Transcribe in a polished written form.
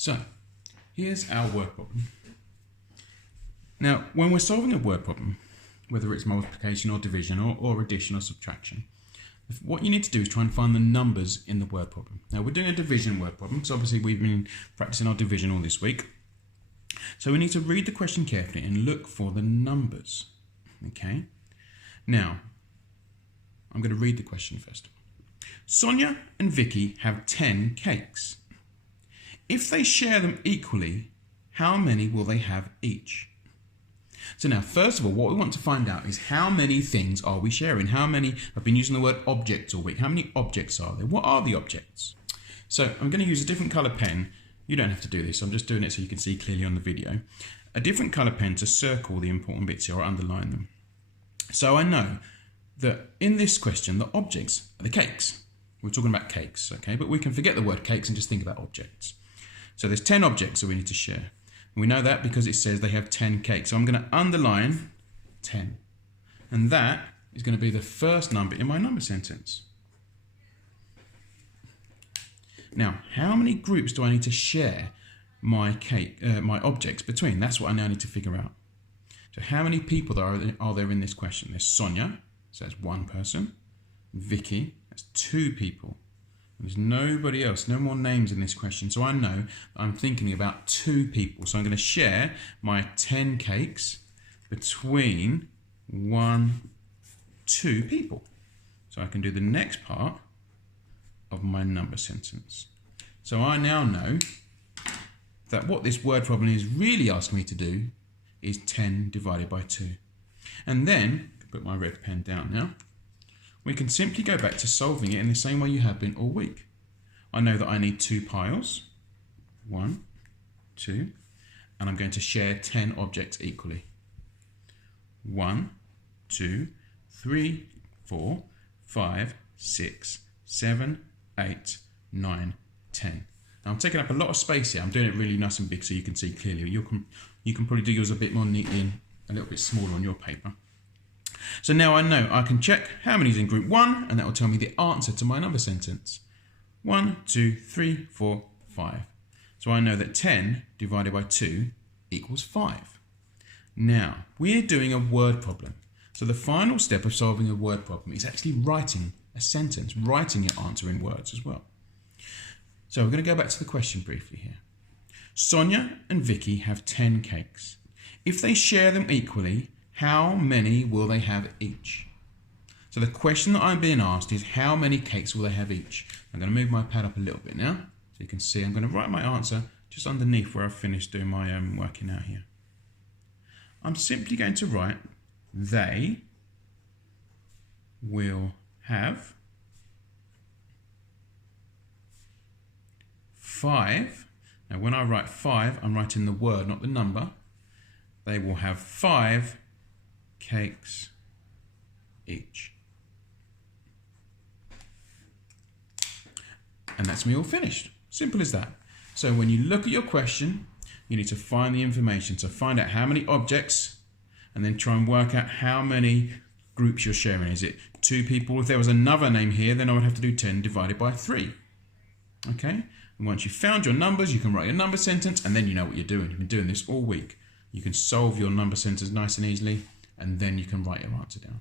So, here's our word problem. Now, when we're solving a word problem, whether it's multiplication or division or addition or subtraction, what you need to do is try and find the numbers in the word problem. Now, we're doing a division word problem, because obviously we've been practicing our division all this week. So we need to read the question carefully and look for the numbers. Okay? Now, I'm going to read the question first. Sonia and Vicky have 10 cakes. If they share them equally, how many will they have each? So now, first of all, what we want to find out is how many things are we sharing? How many, I've been using the word objects all week. How many objects are there? What are the objects? So I'm going to use a different colour pen. You don't have to do this. I'm just doing it so you can see clearly on the video. A different colour pen to circle the important bits here or underline them. So I know that in this question, the objects are the cakes. We're talking about cakes, okay? But we can forget the word cakes and just think about objects. So there's 10 objects that we need to share. And we know that because it says they have 10 cakes. So I'm going to underline 10. And that is going to be the first number in my number sentence. Now, how many groups do I need to share my objects between? That's what I now need to figure out. So how many people are there in this question? There's Sonia, so that's one person. Vicky, that's two people. There's nobody else, no more names in this question. So I know I'm thinking about two people. So I'm going to share my 10 cakes between 2 people. So I can do the next part of my number sentence. So I now know that what this word problem is really asking me to do is 10 divided by 2. And then, put my red pen down now, we can simply go back to solving it in the same way you have been all week. I know that I need 2 piles, 1, 2, and I'm going to share 10 objects equally. 1, 2, 3, 4, 5, 6, 7, 8, 9, 10. Now I'm taking up a lot of space here. I'm doing it really nice and big so you can see clearly. You can probably do yours a bit more neatly, a little bit smaller on your paper. So now I know I can check how many is in group 1, and that will tell me the answer to my number sentence. 1, 2, 3, 4, 5. So I know that 10 divided by 2 equals 5. Now, we're doing a word problem. So the final step of solving a word problem is actually writing a sentence, writing your answer in words as well. So we're going to go back to the question briefly here. Sonia and Vicky have 10 cakes. If they share them equally, how many will they have each? So the question that I'm being asked is how many cakes will they have each? I'm going to move my pad up a little bit now so you can see I'm going to write my answer just underneath where I've finished doing my working out here. I'm simply going to write they will have 5. Now when I write 5, I'm writing the word, not the number. They will have 5 cakes each. And that's me all finished. Simple as that. So when you look at your question, you need to find the information. So find out how many objects and then try and work out how many groups you're sharing. Is it 2 people? If there was another name here, then I would have to do 10 divided by 3. Okay? And once you've found your numbers, you can write your number sentence and then you know what you're doing. You've been doing this all week. You can solve your number sentence nice and easily and then you can write your answer down.